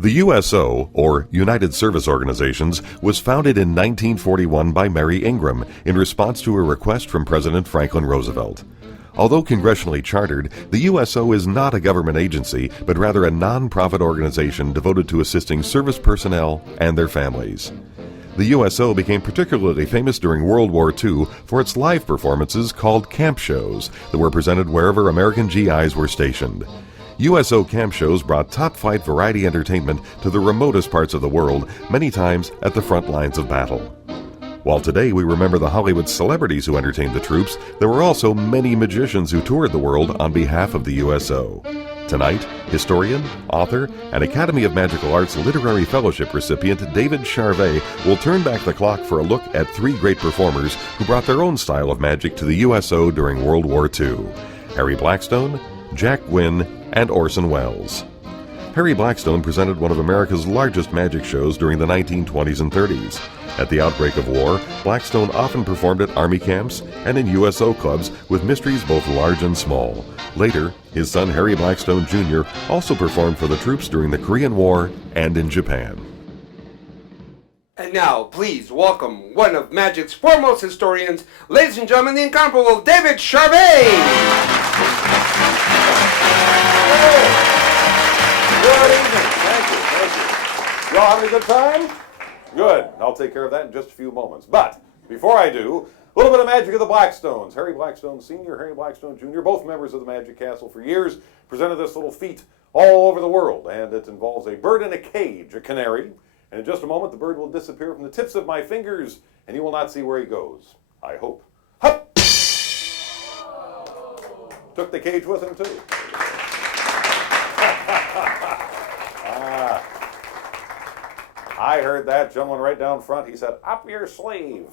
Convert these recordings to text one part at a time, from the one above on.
The USO, or United Service Organizations, was founded in 1941 by Mary Ingram in response to a request from President Franklin Roosevelt. Although congressionally chartered, the USO is not a government agency, but rather a non-profit organization devoted to assisting service personnel and their families. The USO became particularly famous during World War II for its live performances called camp shows that were presented wherever American GIs were stationed. USO camp shows brought top-flight variety entertainment to the remotest parts of the world, many times at the front lines of battle. While today we remember the Hollywood celebrities who entertained the troops, there were also many magicians who toured the world on behalf of the USO. Tonight, historian, author, and Academy of Magical Arts Literary Fellowship recipient David Charvet will turn back the clock for a look at three great performers who brought their own style of magic to the USO during World War II: Harry Blackstone, Jack Gwynne, and Orson Welles. Harry Blackstone presented one of America's largest magic shows during the 1920s and 30s. At the outbreak of war, Blackstone often performed at Army camps and in USO clubs with mysteries both large and small. Later, his son Harry Blackstone Jr. also performed for the troops during the Korean War and in Japan. And now, please welcome one of magic's foremost historians, ladies and gentlemen, the incomparable David Charvet! Good evening. Thank you. Y'all having a good time? Good. I'll take care of that in just a few moments. But before I do, a little bit of magic of the Blackstones. Harry Blackstone Sr., Harry Blackstone Jr., both members of the Magic Castle for years, presented this little feat all over the world. And it involves a bird in a cage, a canary. And in just a moment, the bird will disappear from the tips of my fingers, and you will not see where he goes. I hope. Hup! Took the cage with him, too. I heard that gentleman right down front. He said, "Up your sleeve."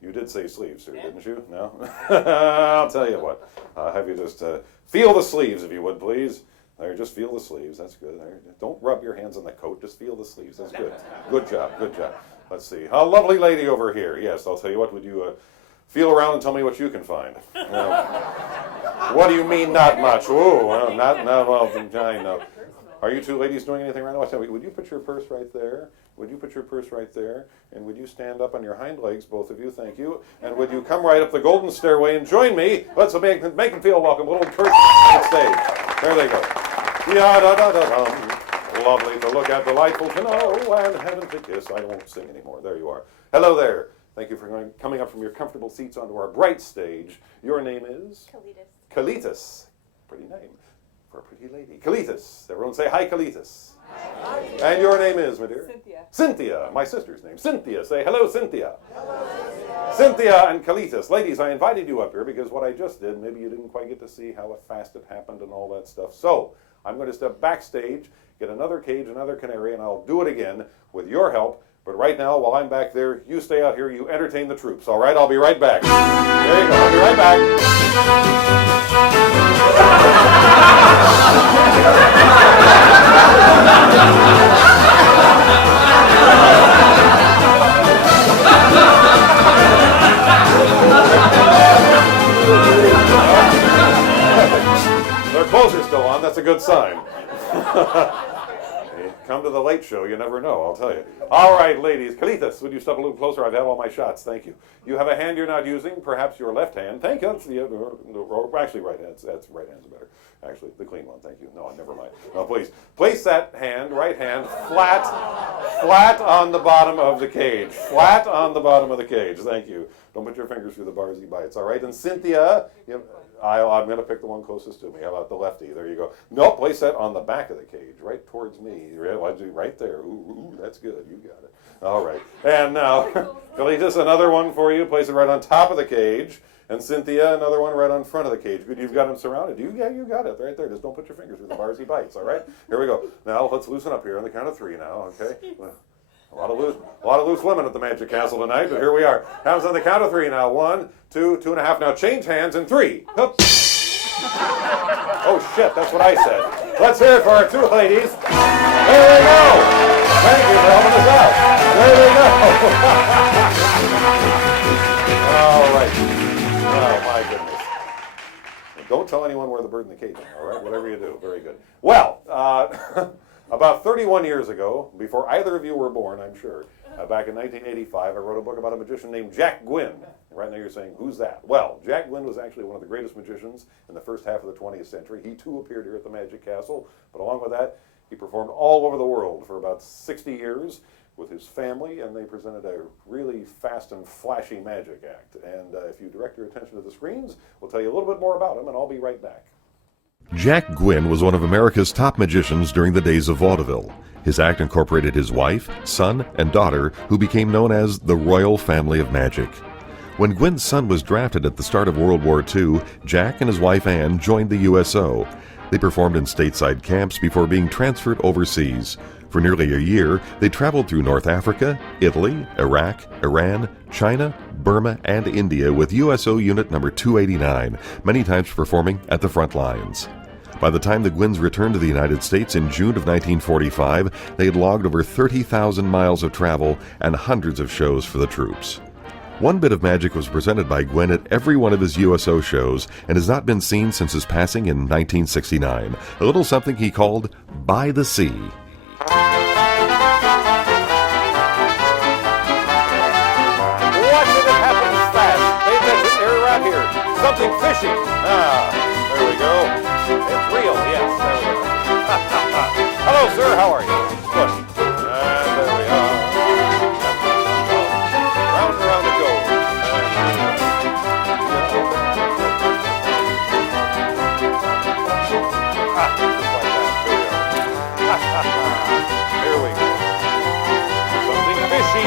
You did say sleeve, sir, didn't you? No? I'll tell you what. Have you just feel the sleeves, if you would, please. There, just feel the sleeves. That's good. There. Don't rub your hands on the coat. Just feel the sleeves. That's good. Good job. Good job. Let's see. A lovely lady over here. Yes, I'll tell you what. Would you feel around and tell me what you can find? What do you mean, not much? Oh, well, not well. I know. Are you two ladies doing anything right now? Would you put your purse right there? Would you put your purse right there? And would you stand up on your hind legs, both of you? Thank you. And would you come right up the golden stairway and join me? Let's make them feel welcome. A little curtain on the stage. There they go. Ya-da-da-da-dum. Lovely to look at, delightful to know, and heaven to kiss. I won't sing anymore. There you are. Hello there. Thank you for coming up from your comfortable seats onto our bright stage. Your name is? Kalitas. Kalitas. Pretty name for a pretty lady. Kalitas. Everyone say hi, Kalitas. Hi. And your name is, my dear? Cynthia. Cynthia, my sister's name. Cynthia. Say hello, Cynthia. Hello, Cynthia. Cynthia and Kalitas. Ladies, I invited you up here because what I just did, maybe you didn't quite get to see how fast it happened and all that stuff. So, I'm going to step backstage, get another cage, another canary, and I'll do it again with your help. But right now, while I'm back there, you stay out here, you entertain the troops. All right, I'll be right back. There you go, I'll be right back. Their clothes are still on, that's a good sign. Come to the late show, you never know, I'll tell you. All right, ladies. Kalitas, would you step a little closer? I've had all my shots, thank you. You have a hand you're not using, perhaps your left hand. Thank you. That's actually, right hand. That's right hand's better. Actually, the clean one, thank you. No, never mind. No, please. Place that hand, right hand, flat on the bottom of the cage. Flat on the bottom of the cage, thank you. Don't put your fingers through the bars he bites, all right? And Cynthia, I'm going to pick the one closest to me. How about the lefty? There you go. No, place that on the back of the cage, right towards me. Right there. Ooh, that's good. You got it. All right. And now, Kalitas, another one for you. Place it right on top of the cage. And Cynthia, another one right on front of the cage. Good, you've got him surrounded. Yeah, you got it. Right there. Just don't put your fingers through the bars he bites, all right? Here we go. Now, let's loosen up here on the count of three now, okay? A lot of loose women at the Magic Castle tonight, but here we are. Hands on the count of three now. 1, 2, 2.5. Now change hands in 3. Hup. Oh shit, that's what I said. Let's hear it for our two ladies. There we go. Thank you for helping us out. There we go. All right. Oh my goodness. Don't tell anyone where the bird in the cage is, all right? Whatever you do. Very good. Well, About 31 years ago, before either of you were born, I'm sure, back in 1985, I wrote a book about a magician named Jack Gwyn. Right now you're saying, who's that? Well, Jack Gwyn was actually one of the greatest magicians in the first half of the 20th century. He too appeared here at the Magic Castle, but along with that, he performed all over the world for about 60 years with his family, and they presented a really fast and flashy magic act. And if you direct your attention to the screens, we'll tell you a little bit more about him, and I'll be right back. Jack Gwyn was one of America's top magicians during the days of vaudeville. His act incorporated his wife, son, and daughter, who became known as the Royal Family of Magic. When Gwyn's son was drafted at the start of World War II, Jack and his wife Anne joined the USO. They performed in stateside camps before being transferred overseas. For nearly a year, they traveled through North Africa, Italy, Iraq, Iran, China, Burma, and India with USO Unit Number 289, many times performing at the front lines. By the time the Gwyns returned to the United States in June of 1945, they had logged over 30,000 miles of travel and hundreds of shows for the troops. One bit of magic was presented by Gwyn at every one of his USO shows and has not been seen since his passing in 1969, a little something he called By the Sea. Something fishy. There we go. It's real, yes, there we are. Hello, sir, how are you? Good. And there we are. Round and round it goes. Just like that. Here we go. Something fishy.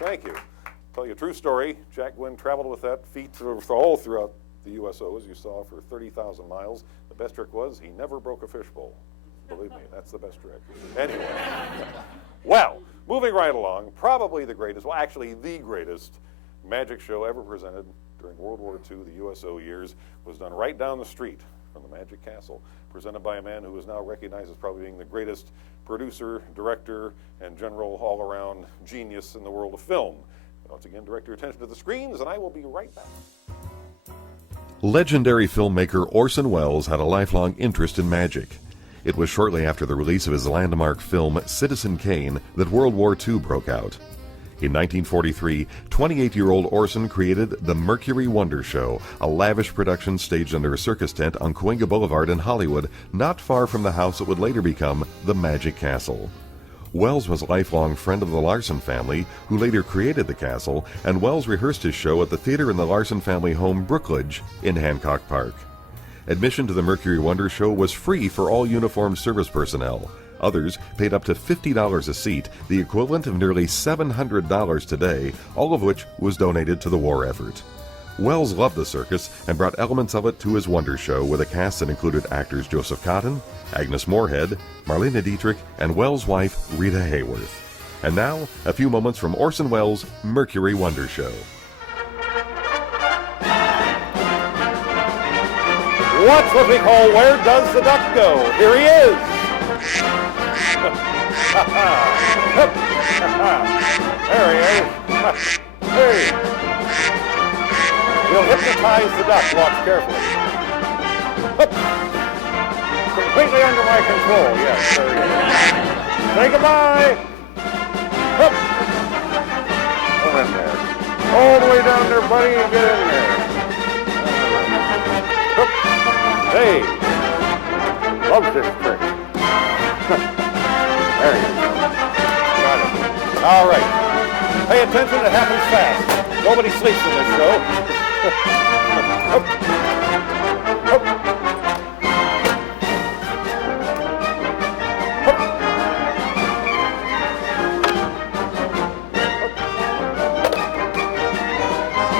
Thank you. Tell you a true story. Jack Gwyn traveled with that feat all throughout the USO, as you saw, for 30,000 miles. The best trick was he never broke a fishbowl. Believe me, that's the best trick. Anyway, well, moving right along, probably the greatest, well, actually the greatest magic show ever presented during World War II, the USO years, was done right down the street from the Magic Castle, presented by a man who is now recognized as probably being the greatest producer, director, and general all-around genius in the world of film. Once again, direct your attention to the screens, and I will be right back. Legendary filmmaker Orson Welles had a lifelong interest in magic. It was shortly after the release of his landmark film Citizen Kane that World War II broke out. In 1943, 28-year-old Orson created the Mercury Wonder Show, a lavish production staged under a circus tent on Cahuenga Boulevard in Hollywood, not far from the house that would later become the Magic Castle. Welles was a lifelong friend of the Larson family, who later created the castle, and Welles rehearsed his show at the theater in the Larson family home Brookledge in Hancock Park. Admission to the Mercury Wonder Show was free for all uniformed service personnel. Others paid up to $50 a seat, the equivalent of nearly $700 today, all of which was donated to the war effort. Welles loved the circus and brought elements of it to his Wonder Show with a cast that included actors Joseph Cotten, Agnes Moorehead, Marlene Dietrich, and Welles' wife Rita Hayworth. And now, a few moments from Orson Welles' Mercury Wonder Show. What's what we call Where Does the Duck Go? Here he is! There he is. Hey! We'll hypnotize the duck. Watch carefully. Completely under my control. Yes, there he is. Say goodbye! Come in there. All the way down there, buddy, and get in there. Hey, loves this trick. There you go. Got it. All right. Pay attention, it happens fast. Nobody sleeps in this show.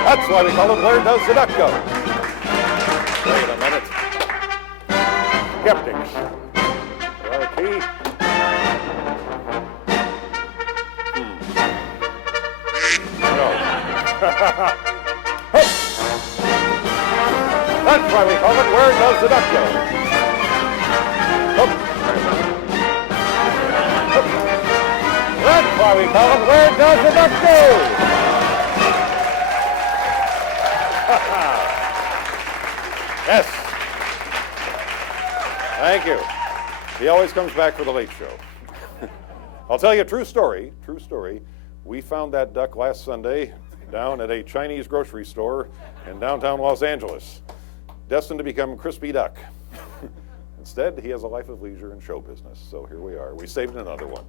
That's why we call it Where Does the Duck Go? Wait a minute. Skeptics. Our key. No. That's why we call it Where Does the Duck Go? That's why we call it Where Does the Duck Go? Yes. Thank you. He always comes back for the late show. I'll tell you a true story. True story. We found that duck last Sunday down at a Chinese grocery store in downtown Los Angeles, destined to become Crispy Duck. Instead, he has a life of leisure and show business. So here we are. We saved another one.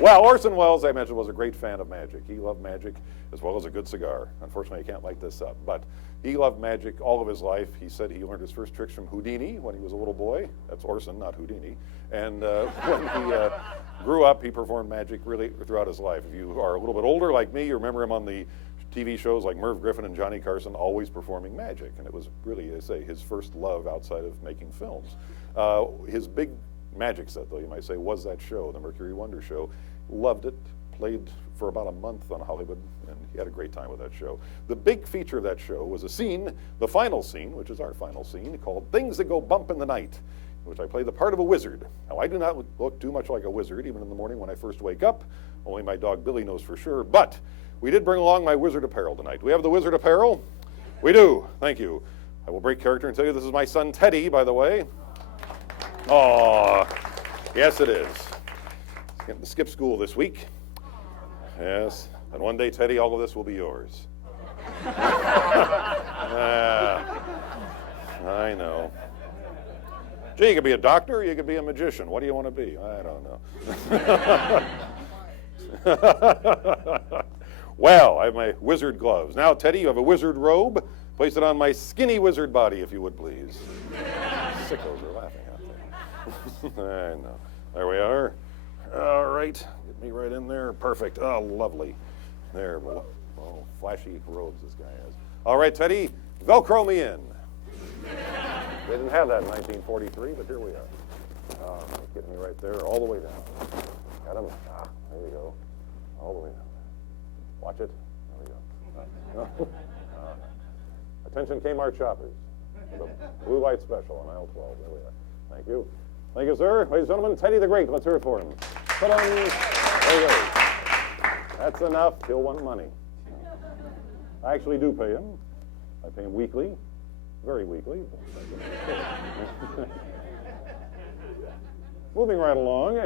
Well, Orson Welles, I mentioned, was a great fan of magic. He loved magic as well as a good cigar. Unfortunately, I can't light this up, but he loved magic all of his life. He said he learned his first tricks from Houdini when he was a little boy. That's Orson, not Houdini. And when he grew up, he performed magic really throughout his life. If you are a little bit older like me, you remember him on the TV shows like Merv Griffin and Johnny Carson, always performing magic. And it was really, I say, his first love outside of making films. His big magic set, though, you might say, was that show, the Mercury Wonder Show. Loved it, played for about a month on Hollywood, and he had a great time with that show. The big feature of that show was a scene, the final scene, which is our final scene, called Things That Go Bump in the Night, in which I play the part of a wizard. Now, I do not look too much like a wizard, even in the morning when I first wake up. Only my dog Billy knows for sure, but we did bring along my wizard apparel tonight. Do we have the wizard apparel? We do, thank you. I will break character and tell you this is my son Teddy, by the way. Aw, yes it is. He's getting to skip school this week. Yes, and one day, Teddy, all of this will be yours. I know. Gee, you could be a doctor or you could be a magician. What do you want to be? I don't know. Well, I have my wizard gloves. Now, Teddy, you have a wizard robe. Place it on my skinny wizard body, if you would, please. Sickos are laughing out there. I know. There we are. All right. Get me right in there. Perfect. Oh, lovely. There. Oh, flashy robes this guy has. All right, Teddy, Velcro me in. They didn't have that in 1943, but here we are. Get me right there, all the way down. Got him. There you go. All the way down. Watch it. There we go. Attention Kmart shoppers. The blue light special on aisle 12. There we are. Thank you. Thank you, sir. Ladies and gentlemen, Teddy the Great. Let's hear it for him. Ta-da! There you go. That's enough. He'll want money. I actually do pay him. I pay him weekly. Very weekly. Moving right along.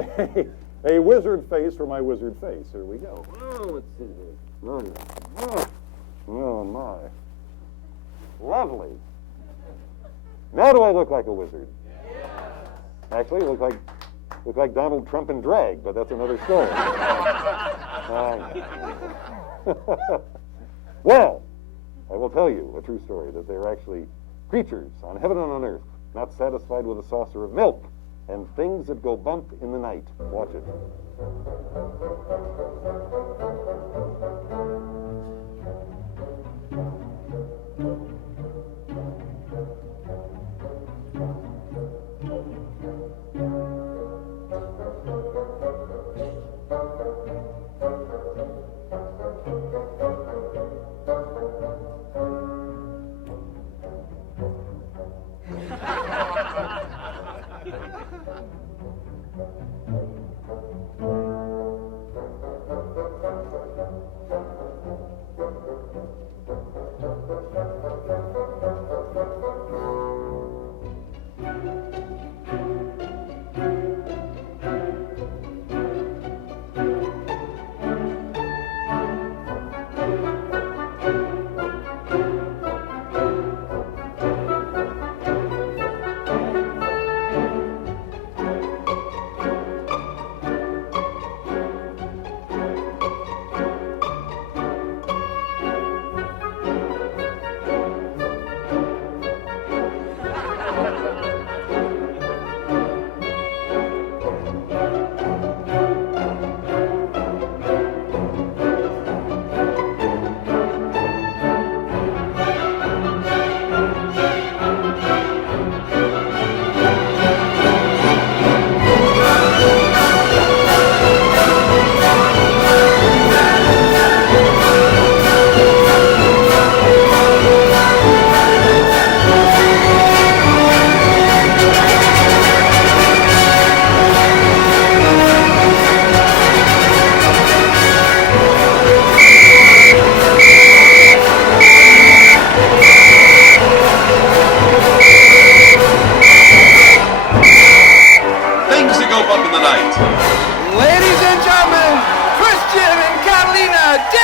A wizard face for my wizard face. Here we go. Oh, let's see here. Oh, my. Lovely. Now do I look like a wizard? Actually, look like Donald Trump in drag, but that's another story. Well, I will tell you a true story, that there are actually creatures on heaven and on earth not satisfied with a saucer of milk, and things that go bump in the night. Watch it.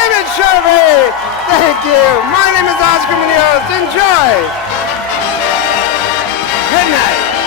David Charvet. Thank you. My name is Oscar Munoz. Enjoy. Good night.